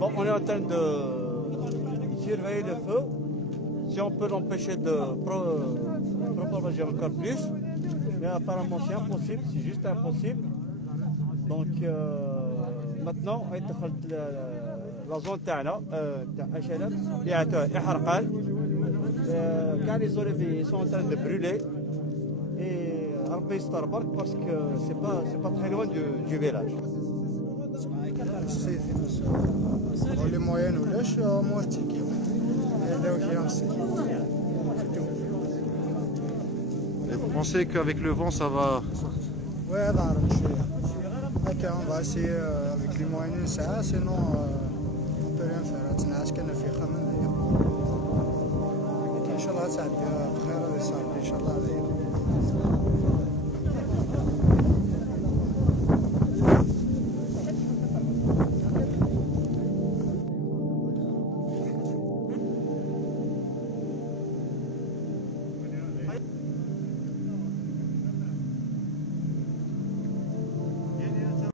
Bon, on est en train de surveiller le feu. Si on peut l'empêcher de propager encore plus. Mais apparemment c'est impossible, c'est juste impossible. Donc maintenant on est la zone تاعنا تاع HLM اللي حرقان. كاع les olives sont en train de brûler. Et ربي يستر برك parce que c'est pas très loin du village. Les moyennes ou lèches, moi c'est qui. Et vous pensez qu'avec le vent ça va? Ouais, ok, on va essayer avec les moyennes ça, sinon on peut rien faire. إن شاء الله تعدي بخير ويصير إن شاء الله.